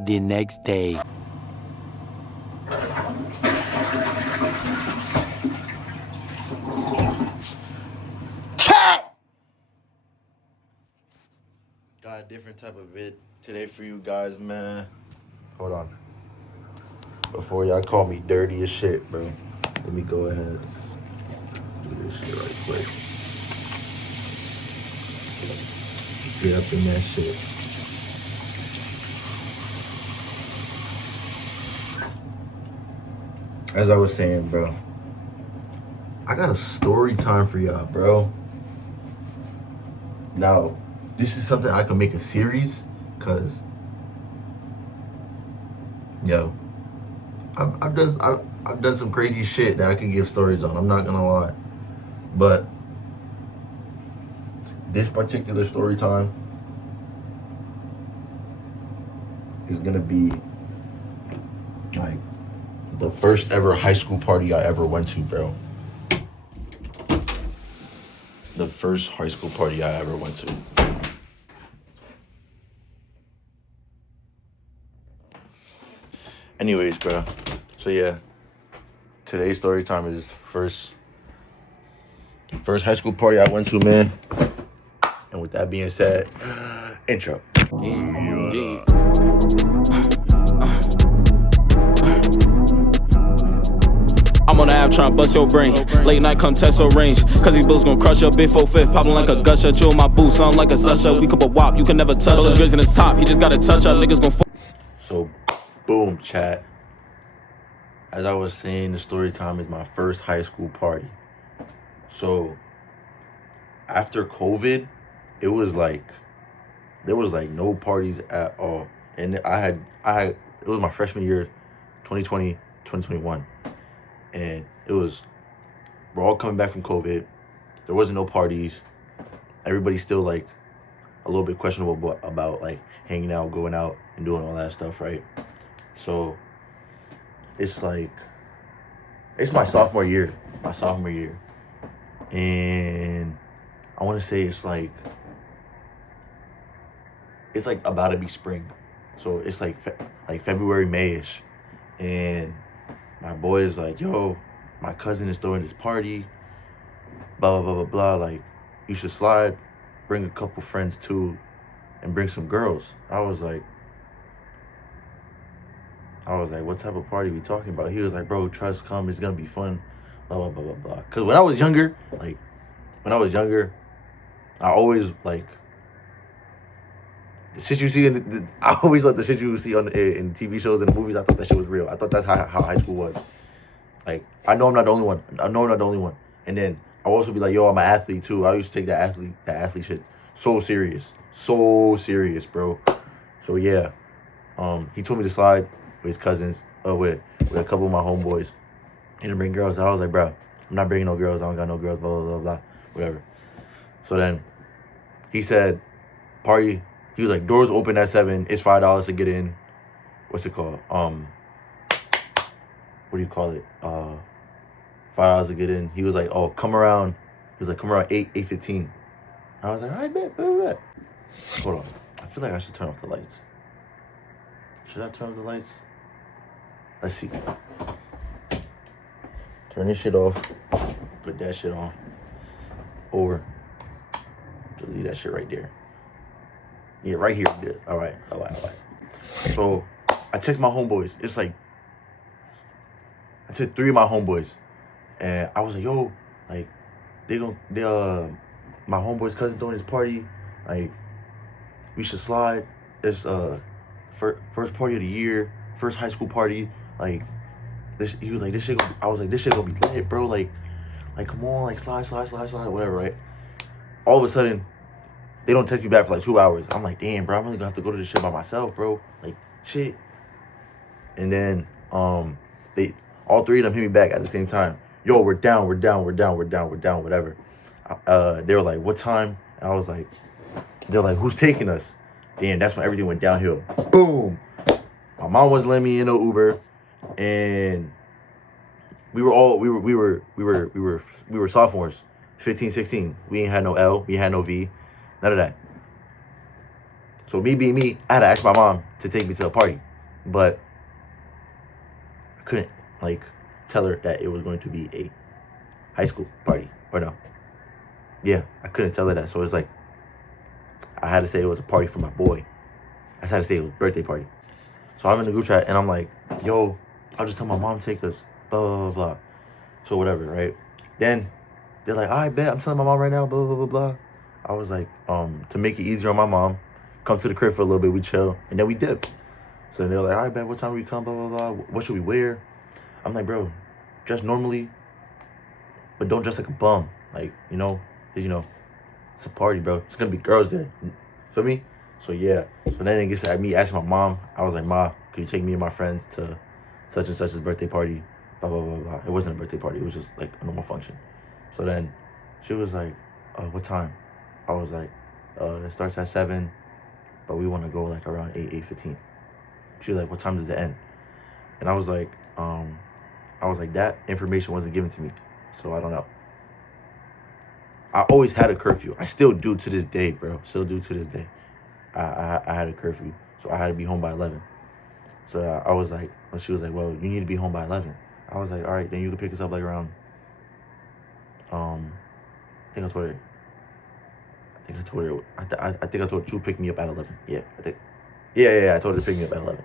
the next day. Chat! Got a different type of vid today for you guys, man. Hold on. Before y'all call me dirty as shit, bro. Let me go ahead. Do this shit right quick. Get up in that shit. As I was saying, bro, I got a story time for y'all, bro. Now, this is something I can make a series, cause, yo, I've done some crazy shit that I can give stories on. I'm not gonna lie, but this particular story time is gonna be like the first ever high school party I ever went to, bro. The first high school party I ever went to. Anyways, bro. So yeah, today's story time is first high school party I went to, man. And with that being said, intro. I'm on the app tryna bust your brain. Late night come test your range. Cause these bills gon' crush your big 4-5. Poppin' like a gusher. Chill my boots, sound like a susher. We could wop, you can never touch us. Grizz in his top, he just gotta touch us. Niggas gon' So, boom, chat. As I was saying, the story time is my first high school party. So, after COVID, it was like, there was like no parties at all. And it was my freshman year, 2020, 2021. And we're all coming back from COVID. There wasn't no parties. Everybody's still like a little bit questionable about like hanging out, going out and doing all that stuff, right? So it's like, it's my sophomore year. And I want to say it's like about to be spring. So it's like February, May-ish. And my boy is like, yo, my cousin is throwing this party, blah, blah, blah, blah, blah. Like, you should slide, bring a couple friends too, and bring some girls. I was like, what type of party we talking about? He was like, bro, trust, come, it's gonna be fun, blah, blah, blah, blah, blah. Cause when I was younger, I always like, the shit you see I always like the shit you see in TV shows and movies. I thought that shit was real. I thought that's how high school was. Like, I know I'm not the only one. And then I also be like, yo, I'm an athlete too. I used to take that athlete shit so serious, bro. So yeah, he told me to slide with his cousins, with a couple of my homeboys, and to bring girls. I was like, bro, I'm not bringing no girls. I don't got no girls. Blah blah blah blah, whatever. So then he said, party. He was like, doors open at 7. It's $5 to get in. What's it called? What do you call it? $5 to get in. He was like, oh, come around. He was like, come around 8:15. I was like, all right, bet. Hold on. I feel like I should turn off the lights. Should I turn off the lights? Let's see. Turn this shit off. Put that shit on. Or delete that shit right there. Yeah, right here. All right. So I text my homeboys. It's like, I took 3 of my homeboys, and I was like, yo, like, my homeboy's cousin throwing his party. Like, we should slide. It's first party of the year, first high school party. Like, he was like, this shit. I was like, this shit gonna be lit, bro. Like, come on, like, slide, whatever, right? All of a sudden, they don't text me back for like 2 hours. I'm like, damn, bro, I'm really gonna have to go to this shit by myself, bro. Like, shit. And then all 3 of them hit me back at the same time. Yo, we're down, whatever. They were like, what time? And I was like, they're like, who's taking us? Damn, that's when everything went downhill. Boom. My mom wasn't letting me in no Uber, and we were sophomores, 15, 16. We ain't had no L, we had no V. None of that. So me being me, I had to ask my mom to take me to a party. but I couldn't like tell her that it was going to be a high school party or no. Yeah, I couldn't tell her that. So it's like I had to say it was a party for my boy. I had to say it was a birthday party. So I'm in the group chat and I'm like, yo, I'll just tell my mom to take us. Blah blah blah blah. So whatever, right? Then they're like, all right, bet I'm telling my mom right now. Blah blah blah blah. I was like, to make it easier on my mom, come to the crib for a little bit. We chill and then we dip. So then they're like, all right, bet what time we come? Blah blah blah. What should we wear? I'm like, bro, dress normally, but don't dress like a bum. Like, cause it's a party, bro. It's gonna be girls there. Feel me? So yeah. So then it gets at me asking my mom. I was like, Ma, could you take me and my friends to such and such's birthday party? Blah blah blah blah. It wasn't a birthday party. It was just like a normal function. So then she was like, what time? I was like, it starts at 7, but we want to go like around 8:15. She was like, what time does it end? And I was like, that information wasn't given to me, so I don't know. I always had a curfew. I still do to this day, bro. Still do to this day. I had a curfew, so I had to be home by 11. So I was like, when she was like, well, you need to be home by 11. I was like, all right, then you can pick us up like around, I think I told her, I think I told her to pick me up at 11. Yeah, I think. Yeah, I told her to pick me up at 11.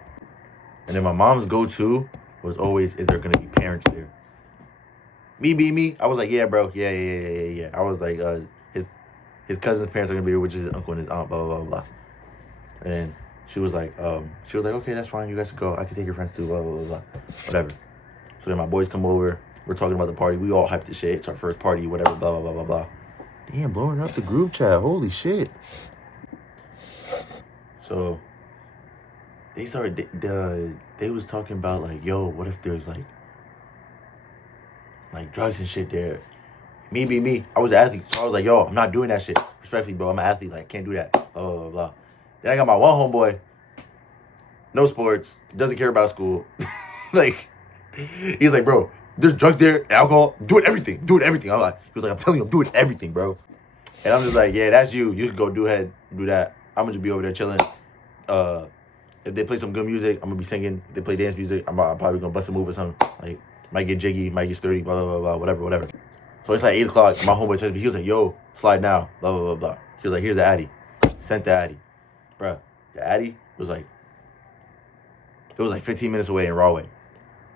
And then my mom's go-to was always, is there going to be parents there? Me. I was like, yeah, bro. Yeah. I was like, his cousin's parents are going to be here, which is his uncle and his aunt, blah, blah, blah, blah. And then she was like, okay, that's fine. You guys can go. I can take your friends too, blah, blah, blah, blah. Whatever. So then my boys come over. We're talking about the party. We all hyped the shit. It's our first party, whatever, blah, blah, blah, blah, blah. Damn, blowing up the group chat. Holy shit. So they started, they was talking about like, yo, what if there's like drugs and shit there? Me. I was an athlete. So I was like, yo, I'm not doing that shit. Respectfully, bro. I'm an athlete. Like, I can't do that. Blah, blah, blah, blah. Then I got my one homeboy. No sports. Doesn't care about school. Like, he's like, bro, there's drugs there, alcohol. Doing everything. I'm like, he was like, I'm telling you, I'm doing everything, bro. And I'm just like, yeah, that's you. You can go do that. I'm gonna just be over there chilling. If they play some good music, I'm gonna be singing. If they play dance music, I'm probably gonna bust a move or something. Like, might get jiggy, might get sturdy, blah, blah, blah, blah, whatever. So it's like 8 o'clock. My homeboy says to me, he was like, yo, slide now, blah, blah, blah, blah. He was like, here's the Addy. Sent the Addy. Bruh, the Addy was like, it was like 15 minutes away in Rahway.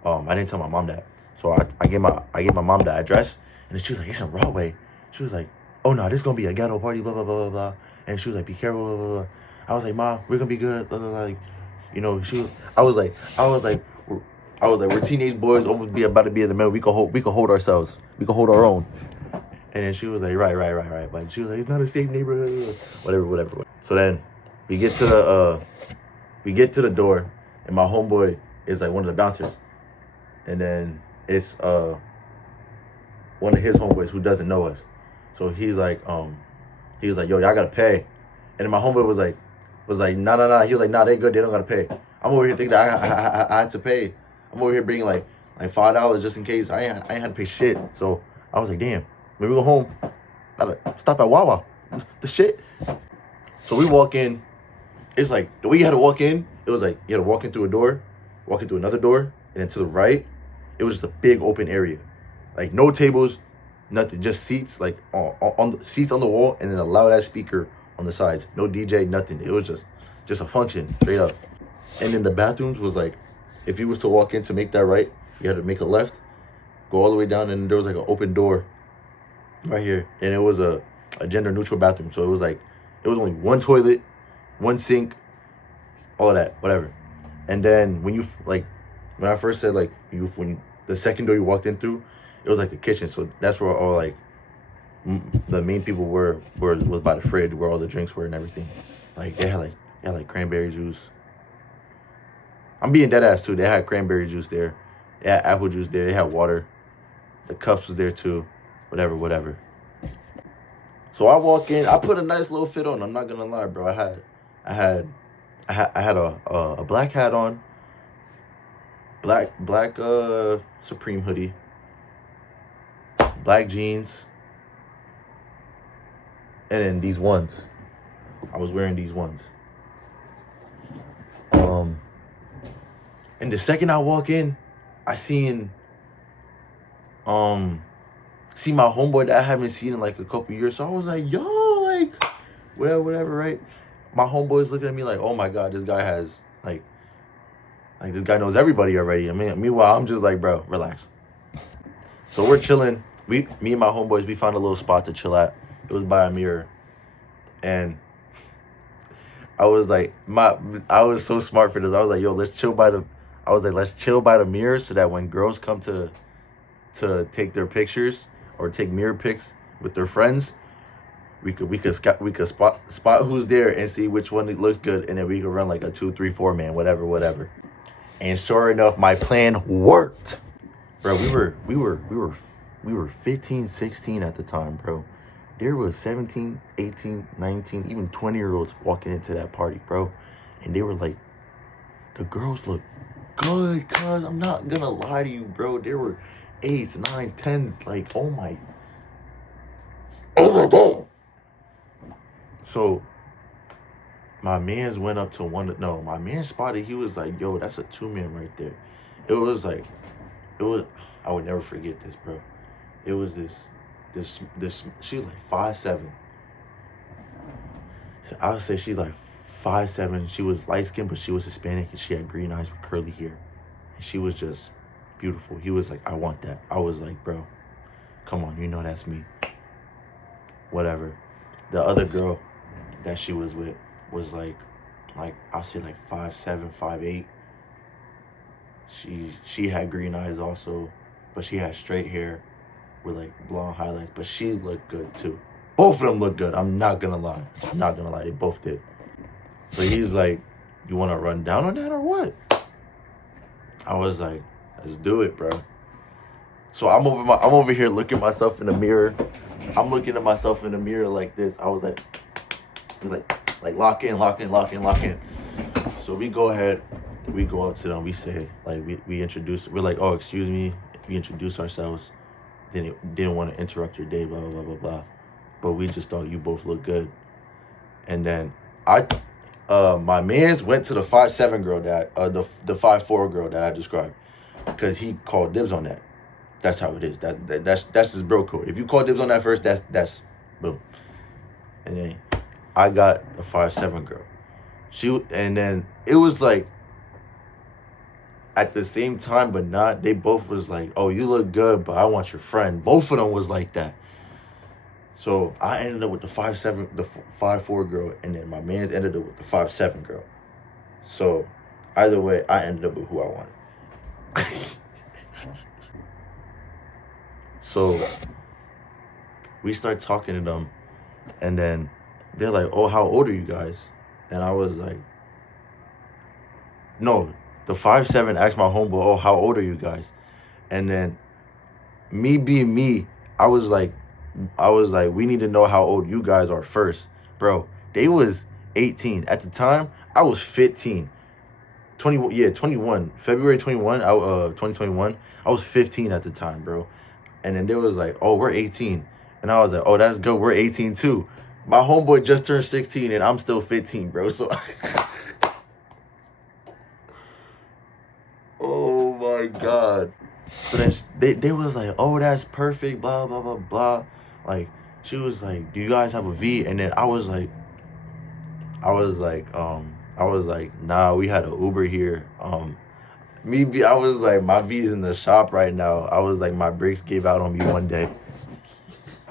I didn't tell my mom that. So I gave my mom the address, and she was like, it's in Rahway. She was like, oh no, this is gonna be a ghetto party, blah, blah, blah, blah, blah. And she was like, be careful, blah, blah, blah. I was like, Mom, we're gonna be good, blah, blah, blah. Like, I was like, we're teenage boys, almost about to be in the middle. We can hold ourselves. We can hold our own. And then she was like, right. But she was like, it's not a safe neighborhood. Whatever. So then we get to the door, and my homeboy is like one of the bouncers. And then it's one of his homeboys who doesn't know us. So he was like, yo, y'all gotta pay. And then my homeboy was like, nah. He was like, nah, they good, they don't gotta pay. I'm over here thinking that I had to pay. I'm over here bringing like $5 just in case. I ain't had to pay shit. So I was like, damn, when we go home, gotta stop at Wawa. The shit. So we walk in. It's like, the way you had to walk in, it was like, you had to walk in through a door, walk in through another door, and then to the right, it was just a big open area. Like, no tables, nothing, just seats, like, on seats on the wall, and then a loud-ass speaker on the sides. No DJ, nothing. It was just a function, straight up. And then the bathrooms was like, if you was to walk in to make that right, you had to make a left, go all the way down, and there was like an open door right here. And it was a gender-neutral bathroom. So it was only one toilet, one sink, all of that, whatever. And then when I first said the second door you walked in through, it was like a kitchen. So that's where all like the main people was by the fridge, where all the drinks were and everything. Like they had cranberry juice. I'm being dead ass too. They had cranberry juice there. They had apple juice there. They had water. The cups was there too. Whatever. So I walk in. I put a nice little fit on. I'm not gonna lie, bro. I had a black hat on. Black Supreme hoodie. Black jeans. And then these ones. I was wearing these ones. And the second I walk in, I see my homeboy that I haven't seen in like a couple years. So I was like, yo, like, well, whatever, right? My homeboy's looking at me like, oh my God, this guy has like this guy knows everybody already. I mean, meanwhile, I'm just like, bro, relax. So we're chilling. Me and my homeboys, we found a little spot to chill at. It was by a mirror. And I was like, I was so smart for this. I was like, yo, let's chill by the mirror so that when girls come to take their pictures or take mirror pics with their friends, we could spot who's there and see which one looks good, and then we could run like a 2, 3, 4 man, whatever. And sure enough, my plan worked. Bro, we were 15, 16 at the time, bro. There was 17, 18, 19, even 20-year-olds walking into that party, bro. And they were like, the girls look good, cuz I'm not gonna lie to you, bro. There were 8s, 9s, 10s, like, oh my God. So my mans went up to my man spotted, he was like, yo, that's a 2-man right there. It was, I would never forget this, bro. It was this, she was like 5'7". So I would say she's like 5'7". She was light skinned, but she was Hispanic, and she had green eyes with curly hair. And she was just beautiful. He was like, I want that. I was like, bro, come on, you know that's me. Whatever. The other girl that she was with was like I'll say like 5'7", 5'8". She had green eyes also, but she had straight hair with like blonde highlights, but she looked good too. Both of them looked good. I'm not gonna lie. They both did. So he's like, you want to run down on that or what? I was like, let's do it, bro. So I'm over here looking at myself in the mirror. I'm looking at myself in the mirror like this. I was like lock in. So we go ahead, we go up to them. We say, like, we introduce. We're like, oh, excuse me. We introduce ourselves. Didn't want to interrupt your day, blah blah blah blah blah. But we just thought you both look good. And then my man's went to the 5'7" girl the 5'4" girl that I described, because he called dibs on that. That's how it is. That's his bro code. If you call dibs on that first, that's boom. And then I got the 5'7" girl. And then it was like at the same time, but not. They both was like, oh, you look good, but I want your friend. Both of them was like that. So I ended up with the 5'7", the 5'4" girl, and then my man's ended up with the 5'7" girl. So either way, I ended up with who I wanted. So we start talking to them, and then they're like, oh, how old are you guys? And I was like, no, the 5'7" asked my homeboy, oh, how old are you guys? And then me being me, I was like, we need to know how old you guys are first. Bro, they was 18. At the time, I was 15. 21. February 21, 2021. I was 15 at the time, bro. And then they was like, oh, we're 18. And I was like, oh, that's good. We're 18 too. My homeboy just turned 16 and I'm still 15, bro. So, oh my God. So then they was like, oh, that's perfect, blah, blah, blah, blah. Like, she was like, do you guys have a V? And then I was like, nah, we had an Uber here. I was like, my V's in the shop right now. I was like, my brakes gave out on me one day.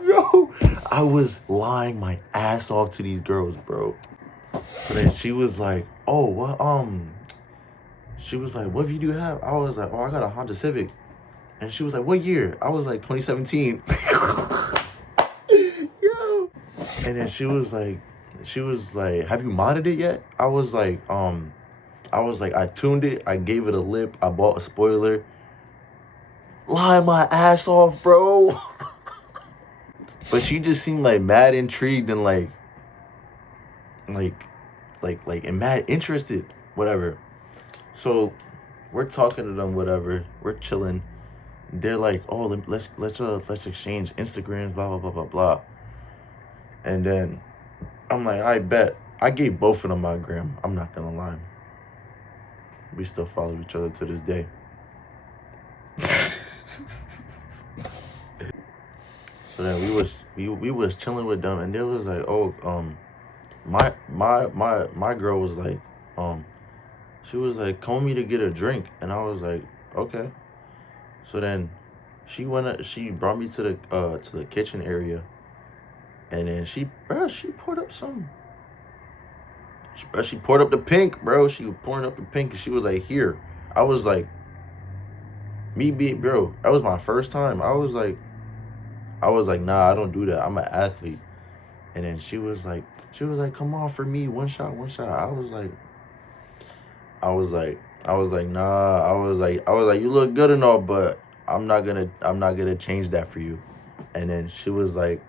Yo, I was lying my ass off to these girls, bro. So then she was like, oh, what, she was like, what V do you have? I was like, oh, I got a Honda Civic. And she was like, what year? I was like, 2017. Yo. And then she was like, have you modded it yet? I was like, I tuned it. I gave it a lip. I bought a spoiler. Lying my ass off, bro. But she just seemed like mad intrigued and like and mad interested, whatever. So we're talking to them, whatever. We're chilling. They're like, oh, let's exchange Instagrams, blah blah blah blah blah. And then I'm like, I bet. I gave both of them my gram. I'm not gonna lie. We still follow each other to this day. So then we was chilling with them, and they was like, oh, my girl was like, she was like, come with me to get a drink, and I was like, okay. So then she brought me to the kitchen area, and then she poured up some. She poured up the pink, bro. She was pouring up the pink, and she was like, here. I was like, bro, that was my first time. I was like, nah, I don't do that. I'm an athlete. And then she was like, come on for me, one shot. I was like, nah. I was like, you look good and all, but I'm not gonna change that for you. And then she was like,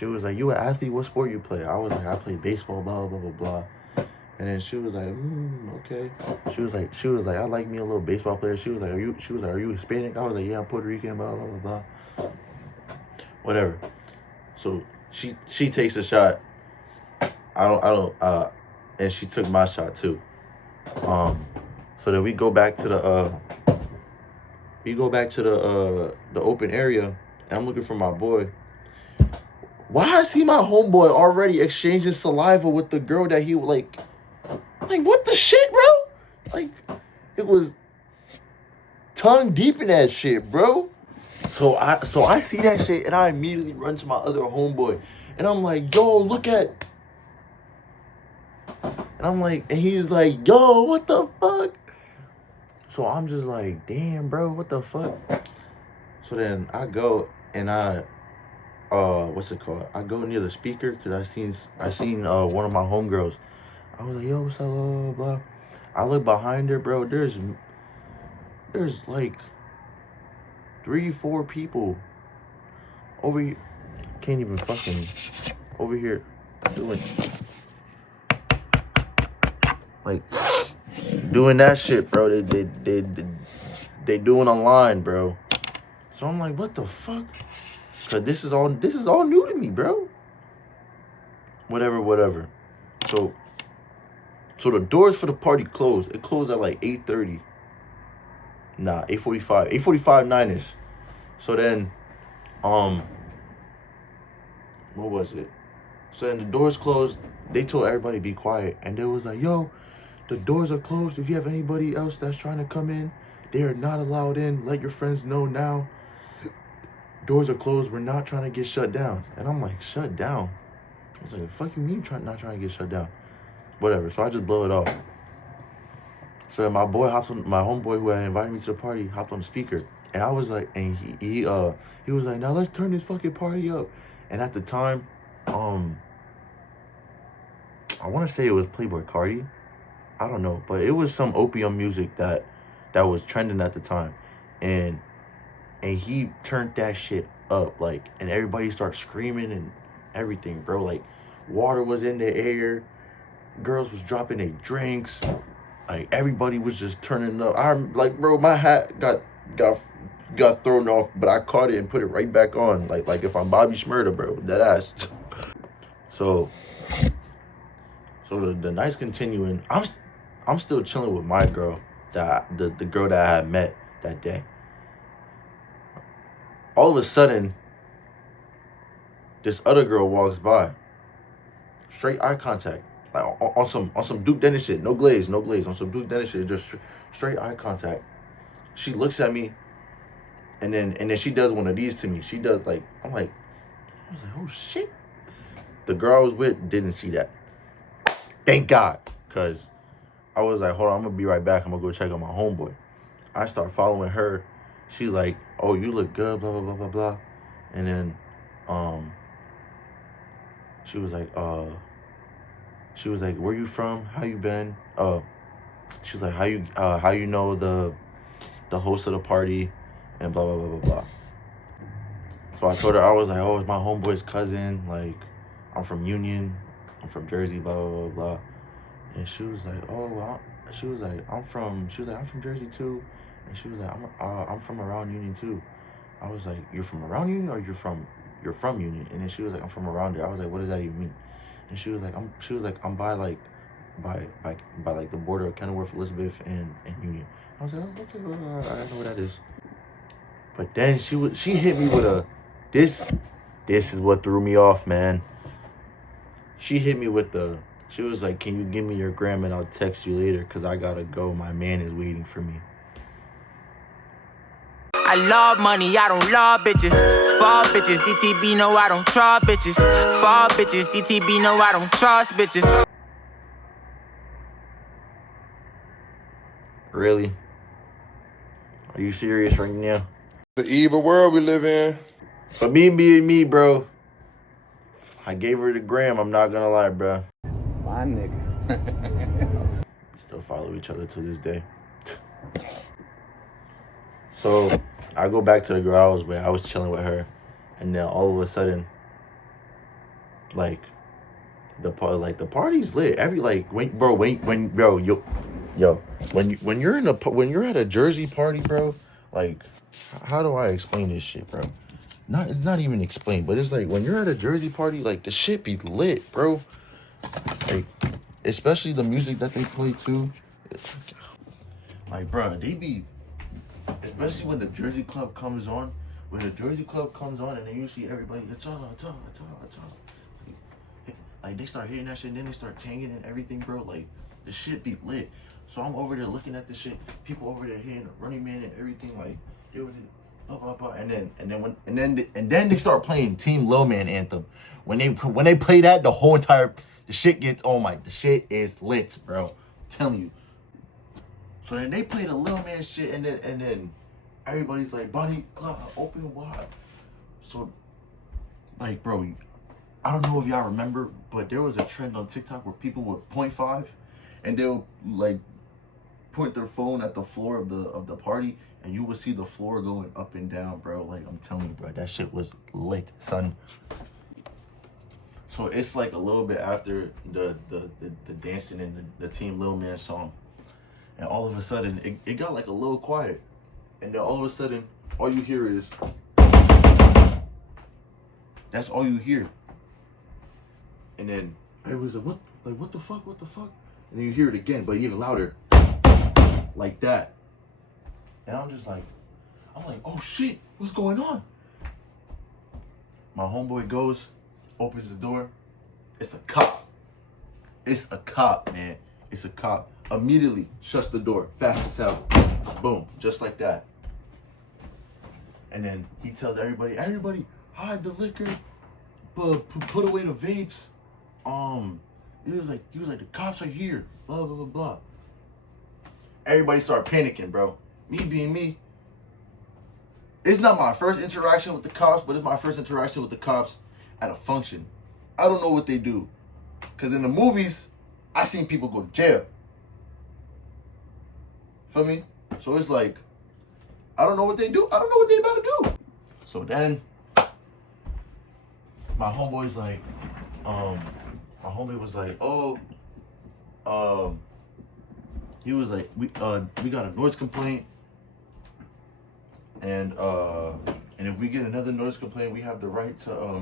you an athlete? What sport you play? I was like, I play baseball, blah blah blah blah. And then she was like, okay. She was like, I like me a little baseball player. She was like, are you Hispanic? I was like, yeah, I'm Puerto Rican, blah blah blah blah. Whatever. So she takes a shot. And she took my shot too. So then we go back to the open area, and I'm looking for my boy. Why I see my homeboy already exchanging saliva with the girl that he like what the shit, bro? Like, it was tongue deep in that shit, bro. So I see that shit, and I immediately run to my other homeboy, and I'm like, yo, look at. And he's like, yo, what the fuck? So I'm just like, damn, bro, what the fuck? So then I go and what's it called? I go near the speaker because I seen one of my homegirls. I was like, yo, what's up, blah, blah, blah. I look behind her, bro. There's like 3-4 people over here. Can't even fucking over here doing doing that shit, bro. They doing online, bro. So I'm like, what the fuck? Cause this is all new to me, bro. Whatever. So the doors for the party closed. It closed at like 8:30. Nah, 8:45. 8:45, 9ish. So then, what was it? So then the doors closed. They told everybody to be quiet, and they was like, yo, the doors are closed. If you have anybody else that's trying to come in, they are not allowed in. Let your friends know now. Doors are closed. We're not trying to get shut down. And I'm like, shut down? I was like, fuck you mean not trying to get shut down? Whatever. So I just blow it off. So then my homeboy who had invited me to the party hopped on the speaker. And I was like, and he was like, now let's turn this fucking party up. And at the time, I want to say it was Playboy Cardi. I don't know, but it was some opium music that was trending at the time. And he turned that shit up, like, and everybody started screaming and everything, bro. Like, water was in the air, girls was dropping their drinks, like, everybody was just turning up. I'm like, bro, my hat got thrown off, but I caught it and put it right back on, like if I'm Bobby Shmurda, bro, that ass. So the night's continuing. I'm still chilling with my girl, the girl that I had met that day. All of a sudden, this other girl walks by. Straight eye contact, like on some Duke Dennis shit. No glaze, on some Duke Dennis shit. Just straight eye contact. She looks at me, and then she does one of these to me. She does I was like, oh shit. The girl I was with didn't see that. Thank God, cause I was like, hold on, I'm gonna be right back. I'm gonna go check on my homeboy. I start following her. She's like, oh, you look good, blah, blah, blah, blah, blah. And then, she was like, where you from? How you been? She was like, how you know the host of the party? And blah, blah, blah, blah, blah. So I told her, I was like, oh, it's my homeboy's cousin. Like, I'm from Union. I'm from Jersey, blah, blah, blah, blah. And she was like, oh, well, I'm from Jersey too. And she was like, I'm from around Union too. I was like, you're from around Union or you're from Union? And then she was like, I'm from around there. I was like, what does that even mean? And she was like, I'm by like by like the border of Kenilworth, Elizabeth, and Union. I was like, oh, okay, well, I know what that is. But then she hit me with a this is what threw me off, man. She hit me with she was like, can you give me your gram and I'll text you later because I gotta go. My man is waiting for me. I love money, I don't love bitches. Fall bitches, DTB know I don't trust bitches. Fall bitches, DTB know I don't trust bitches. Really? Are you serious right now? The evil world we live in. But me being me, bro, I gave her the gram. I'm not gonna lie, bro. My nigga. We still follow each other to this day. So I go back to the girl I was with. I was chilling with her, and then all of a sudden, like the party's lit. When you're at a Jersey party, bro. Like, how do I explain this shit, bro? It's not even explained, but it's like when you're at a Jersey party, like the shit be lit, bro. Like, especially the music that they play too. Like, bro, they be, especially when the Jersey Club comes on. When the Jersey Club comes on, and then you see everybody, like they start hitting that shit, and then they start tanging and everything, bro. Like, the shit be lit. So I'm over there looking at this shit. People over there hitting Running Man and everything, like they were. And then they start playing Team Lil Man anthem. When they play that, the shit gets, the shit is lit, bro. I'm telling you. So then they play the Lil Man shit, and then everybody's like, Bonnie Clyde, open wide. So, like, bro, I don't know if y'all remember, but there was a trend on TikTok where people would .5, and they'll like point their phone at the floor of the party, and you would see the floor going up and down, bro. Like, I'm telling you, bro, that shit was lit, son. So it's like a little bit after the dancing and the Team Lil Man song, and all of a sudden it got like a little quiet, and then all of a sudden all you hear is, that's all you hear. And then everybody's like, what the fuck? And then you hear it again, but even louder. Like that. And I'm like, oh shit, what's going on? My homeboy goes, opens the door. It's a cop. It's a cop, man. It's a cop. Immediately shuts the door, fast as hell. Boom, just like that. And then he tells everybody, hide the liquor, but put away the vapes. He was like, the cops are here, blah, blah, blah, blah. Everybody started panicking, bro. Me being me, it's not my first interaction with the cops, but it's my first interaction with the cops at a function. I don't know what they do. Because in the movies, I seen people go to jail. Feel me? So it's like, I don't know what they do. I don't know what they about to do. So then, my homeboy's like, my homie was like, he was like, we got a noise complaint, and if we get another noise complaint, we have the right to,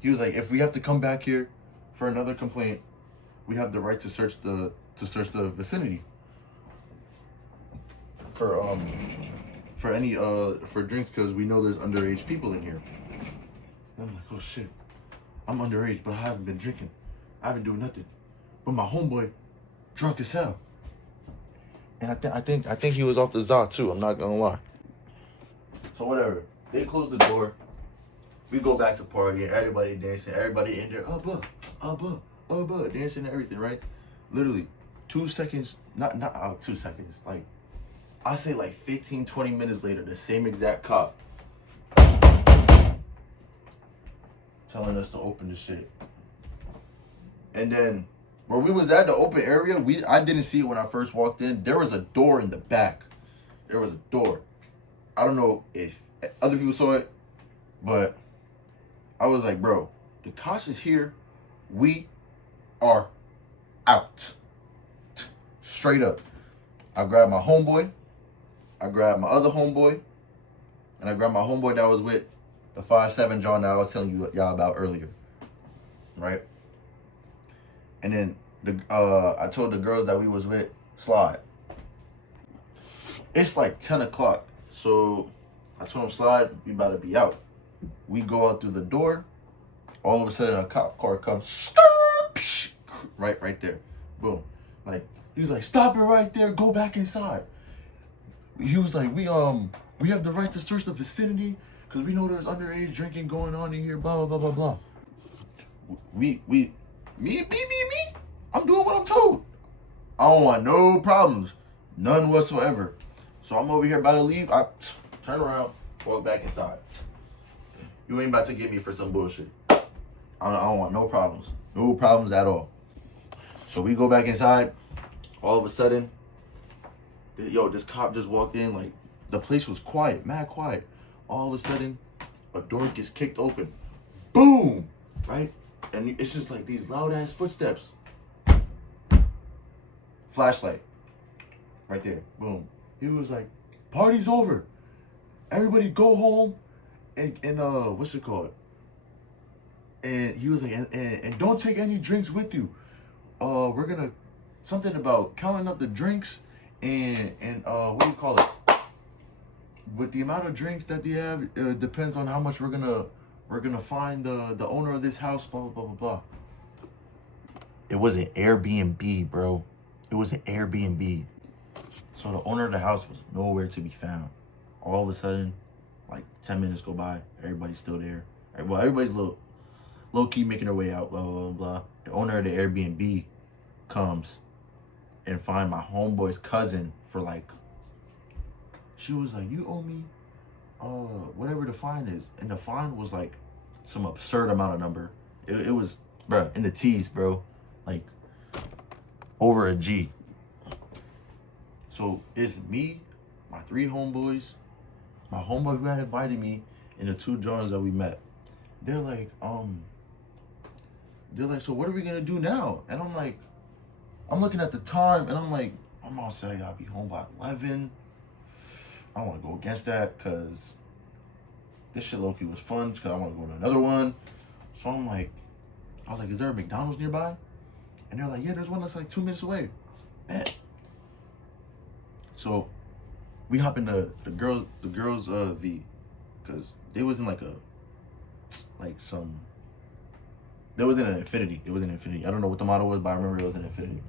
he was like, if we have to come back here for another complaint, we have the right to search the vicinity for any for drinks, because we know there's underage people in here. And I'm like, oh shit, I'm underage, but I haven't been drinking. I haven't doing nothing. But my homeboy, drunk as hell. And I think he was off the za too. I'm not gonna lie. So whatever. They close the door. We go back to party, and everybody dancing. Everybody in there, dancing and everything, right? Literally, 2 seconds. Not 2 seconds. Like, I say like 15, 20 minutes later, the same exact cop telling us to open the shit. And then where we was at, the open area, I didn't see it when I first walked in. There was a door in the back. There was a door. I don't know if other people saw it, but I was like, bro, the cops is here. We are out. Straight up. I grabbed my homeboy. I grabbed my other homeboy. And I grabbed my homeboy that was with the 5'7" John that I was telling y'all about earlier. Right? And then I told the girls that we was with, slide. It's like 10 o'clock. So I told them, slide, we about to be out. We go out through the door. All of a sudden, a cop car comes. Right there. Boom. Like, he was like, stop it right there. Go back inside. He was like, we have the right to search the vicinity because we know there's underage drinking going on in here, blah, blah, blah, blah, blah. Me. I'm doing what I'm told. I don't want no problems. None whatsoever. So I'm over here about to leave. I turn around, walk back inside. You ain't about to get me for some bullshit. I don't want no problems. No problems at all. So we go back inside. All of a sudden, this cop just walked in. Like, the place was quiet, mad quiet. All of a sudden, a door gets kicked open. Boom! Right? And it's just like these loud ass footsteps. Flashlight. Right there. Boom. He was like, party's over. Everybody go home and what's it called? And he was like, and don't take any drinks with you. We're gonna something about counting up the drinks and what do you call it? With the amount of drinks that they have, it depends on how much we're gonna find the owner of this house, blah blah blah blah blah. It was an Airbnb, bro. It was an Airbnb. So the owner of the house was nowhere to be found. All of a sudden, like 10 minutes go by, everybody's still there. Well, everybody's low key making their way out, blah blah blah blah. The owner of the Airbnb comes and find my homeboy's cousin for like, she was like, you owe me whatever the fine is. And the fine was like some absurd amount of number. It was, bro, in the T's, bro. Like over a G. So it's me, my 3 homeboys, my homeboy who had invited me, and the 2 Johns that we met. They're like, so what are we gonna do now? And I'm like, I'm looking at the time, and I'm like, I'm gonna say I'll be home by 11. I don't want to go against that because this shit low-key was fun because I want to go to another one. So I'm like, I was like, is there a McDonald's nearby? And they're like, yeah, there's one that's like 2 minutes away. Bet. So we hop in the girls V, because they was in like an Infinity. It was an Infinity. I don't know what the model was, but I remember it was an Infinity.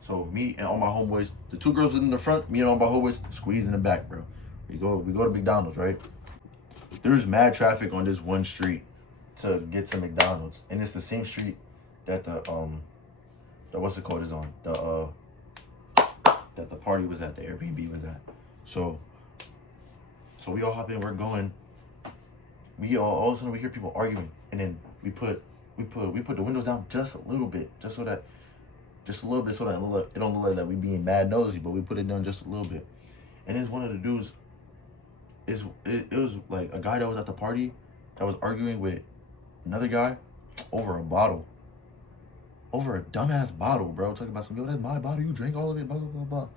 So me and all my homeboys, the 2 girls was in the front, me and all my homeboys squeeze in the back, bro. We go to McDonald's, right? There's mad traffic on this one street to get to McDonald's, and it's the same street that the what's it called is on, that the party was at, the Airbnb was at. So we all hop in, we're going. All of a sudden we hear people arguing, and then we put the windows down just a little bit, so that it don't look like that we being mad nosy, but we put it down just a little bit. And then one of the dudes, it was like a guy that was at the party that was arguing with another guy over a bottle. Over a dumbass bottle, bro. Talking about some, yo, that's my bottle, you drink all of it, blah, blah, blah, blah.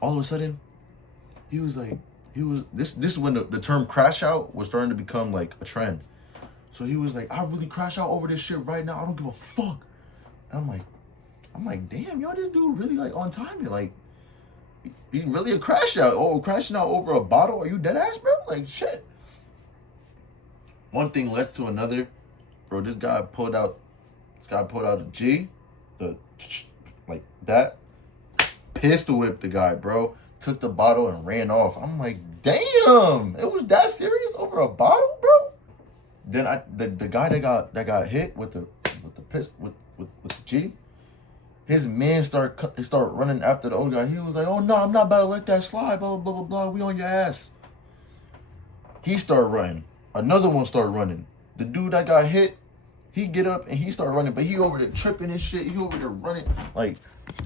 All of a sudden, this is when the term crash out was starting to become like a trend. So he was like, I really crash out over this shit right now, I don't give a fuck. And I'm like, damn, yo, this dude really like on time. Like, he really a crash out. Oh, crashing out over a bottle? Are you dead ass, bro? Like, shit. One thing led to another. Bro, this guy pulled out a G, like that, pistol whipped the guy, bro. Took the bottle and ran off. I'm like, damn, it was that serious over a bottle, bro? Then the guy that got hit with the G, his man start running after the old guy. He was like, oh no, I'm not about to let that slide, blah, blah, blah, blah, we on your ass. He started running. Another one started running. The dude that got hit, he get up and he started running, but he over there tripping and shit. He over there running, like,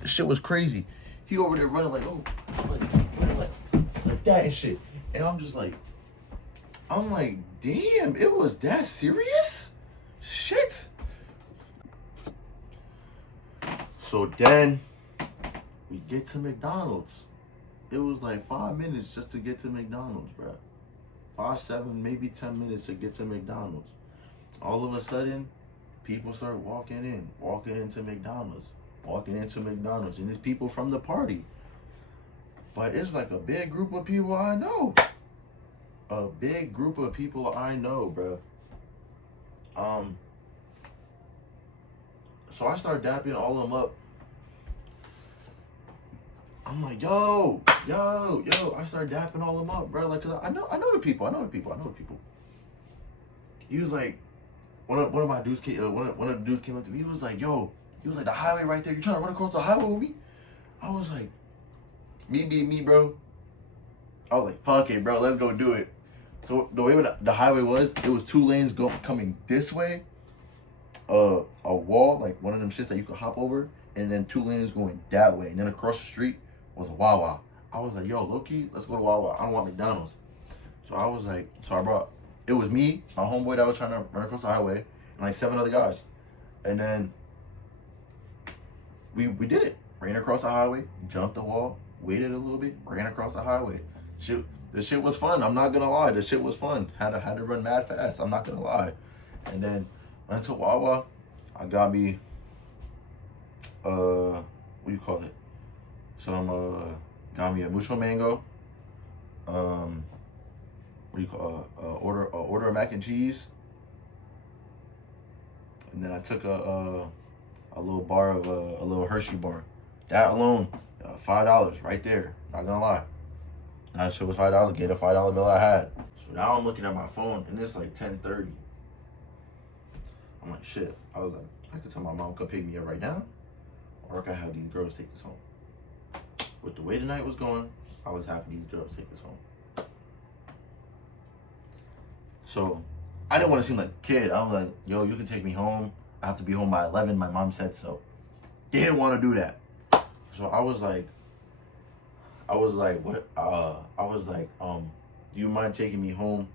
the shit was crazy. He over there running like, oh, like that and shit. And I'm like, damn, it was that serious? Shit. So then we get to McDonald's. It was like 5 minutes just to get to McDonald's, bro. 5, 7, maybe 10 minutes to get to McDonald's. All of a sudden, people start walking into McDonald's, and there's people from the party. But it's like a big group of people I know. Bro. So I start dapping all of them up. I'm like, yo. I start dapping all of them up, bro. Like, cause I know the people. He was like, one of the dudes came up to me. He was like, yo, the highway right there. You trying to run across the highway with me? I was like, me being me, bro. I was like, fuck it, bro. Let's go do it. So the way the highway was, it was 2 lanes coming this way. A wall, like one of them shits that you could hop over, and then 2 lanes going that way. And then across the street was a Wawa. I was like, yo, low-key, let's go to Wawa. I don't want McDonald's. So I was like, it was me, my homeboy that was trying to run across the highway, and like 7 other guys. And then we did it. Ran across the highway, jumped the wall, waited a little bit, ran across the highway. The shit was fun. I'm not gonna lie. The shit was fun. Had to run mad fast. I'm not gonna lie. And then went to Wawa. I got me what do you call it? Got me a mucho mango. Order of mac and cheese. And then I took a little bar of a little Hershey bar. That alone, $5 right there. Not gonna lie. That shit was $5. Get a $5 bill I had. So now I'm looking at my phone and it's like 10:30. I'm like, shit. I was like, I could tell my mom come pick me up right now, or I could have these girls take us home. With the way the night was going, I was having these girls take us home. So I didn't want to seem like a kid. I was like, yo, you can take me home. I have to be home by 11. My mom said so. Didn't want to do that. So I was like, what? Do you mind taking me home?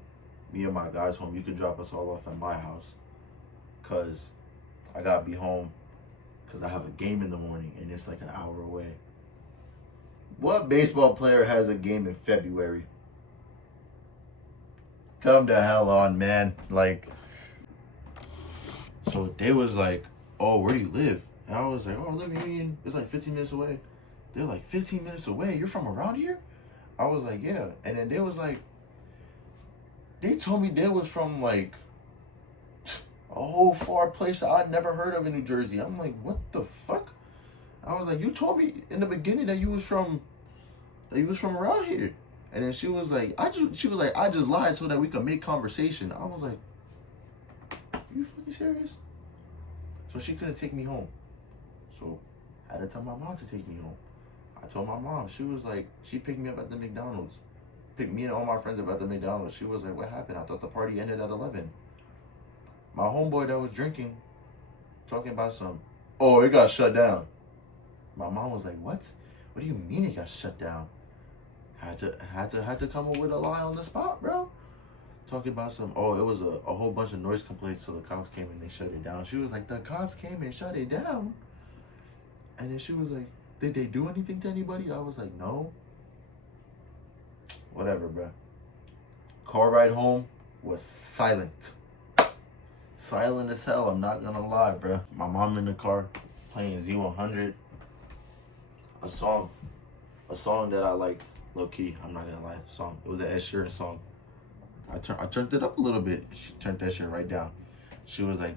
Me and my guys home. You can drop us all off at my house. Cause I gotta be home. Cause I have a game in the morning and it's like an hour away. What baseball player has a game in February? Come the hell on, man. Like, so they was like, oh, where do you live? And I was like, oh, I live in Union. It's like 15 minutes away. They're like, 15 minutes away? You're from around here? I was like, yeah. And then they was like, they told me they was from like a whole far place that I'd never heard of in New Jersey. I'm like, what the fuck? I was like, you told me in the beginning that you was from around here. And then she was like, I just lied so that we could make conversation. I was like, you fucking serious? So she couldn't take me home. So I had to tell my mom to take me home. I told my mom. She was like, she picked me up at the McDonald's. Picked me and all my friends up at the McDonald's. She was like, what happened? I thought the party ended at 11. My homeboy that was drinking, talking about it got shut down. My mom was like, what? What do you mean it got shut down? Had to come up with a lie on the spot, bro. Talking about it was a whole bunch of noise complaints, so the cops came and they shut it down. She was like, the cops came and shut it down? And then she was like, did they do anything to anybody? I was like, no. Whatever, bro. Car ride home was silent. Silent as hell, I'm not gonna lie, bro. My mom in the car playing Z100. A song that I liked, low key, I'm not gonna lie. It was an Ed Sheeran song. I turned it up a little bit. She turned that shit right down. She was like,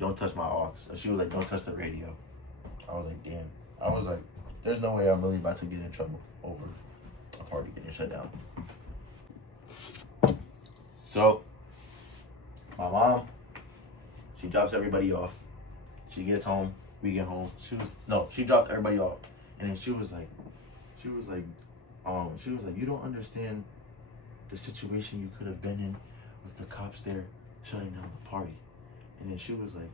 don't touch my aux. She was like, don't touch the radio. I was like, damn. I was like, there's no way I'm really about to get in trouble over a party getting shut down. So, my mom, she drops everybody off. She gets home. We get home. She dropped everybody off. And then she was like, you don't understand the situation you could have been in with the cops there shutting down the party. And then she was like,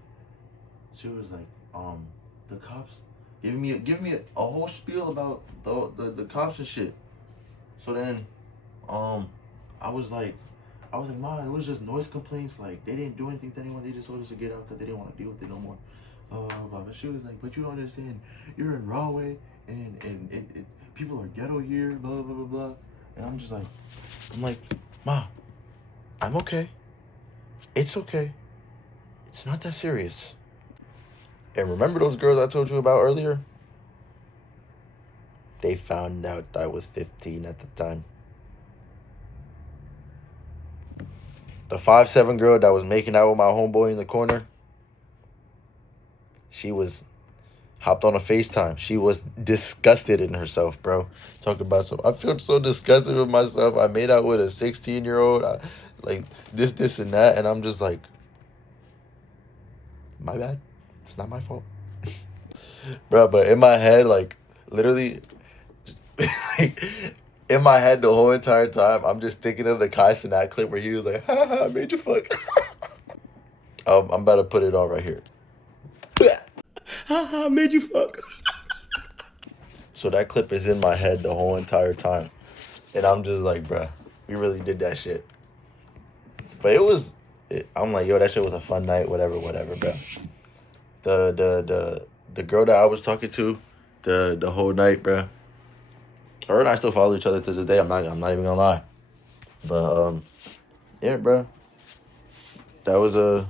the cops giving me a whole spiel about the cops and shit. So then, I was like, Ma, it was just noise complaints. Like, they didn't do anything to anyone. They just told us to get out because they didn't want to deal with it no more. But she was like, but you don't understand. You're in Rahway, and people are ghetto here, blah, blah, blah, blah. And I'm like, Ma, I'm okay. It's okay. It's not that serious. And remember those girls I told you about earlier? They found out I was 15 at the time. The 5'7" girl that was making out with my homeboy in the corner, she hopped on a FaceTime. She was disgusted in herself, bro. Talk about I feel so disgusted with myself. I made out with a 16-year-old. Like this and that. And I'm just like, my bad. It's not my fault. Bro, but in my head, like, literally, like, in my head the whole entire time, I'm just thinking of the Kai Cenat clip where he was like, ha ha, I made you fuck. I'm about to put it on right here. Ha ha, made you fuck. So that clip is in my head the whole entire time. And I'm just like, bruh, we really did that shit. But I'm like, yo, that shit was a fun night, whatever, bro. The girl that I was talking to the whole night, bro. Her and I still follow each other to this day. I'm not even gonna lie. But yeah, bro. That was a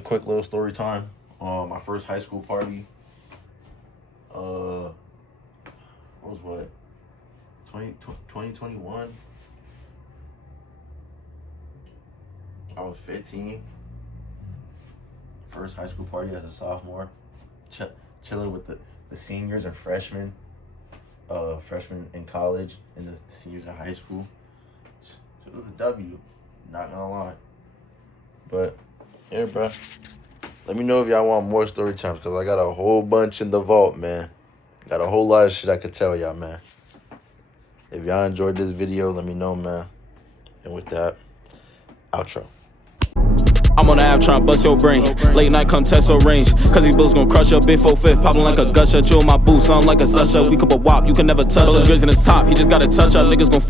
quick little story time. My first high school party. What was 2021? I was 15. First high school party as a sophomore. Chilling with the seniors and freshmen. Freshmen in college and the seniors in high school. So it was a W. Not gonna lie. But yeah, bro. Let me know if y'all want more story times, because I got a whole bunch in the vault, man. Got a whole lot of shit I could tell y'all, man. If y'all enjoyed this video, let me know, man. And with that, outro. I'm on the app tryna bust your brain. Late night come test your range. Cause these bills gon' crush your big 4-5. Poppin' like a gusher. Chill my boots, I'm like a susher. We could wop, you can never touch us. Those in his top, he just gotta touch up. Niggas gon'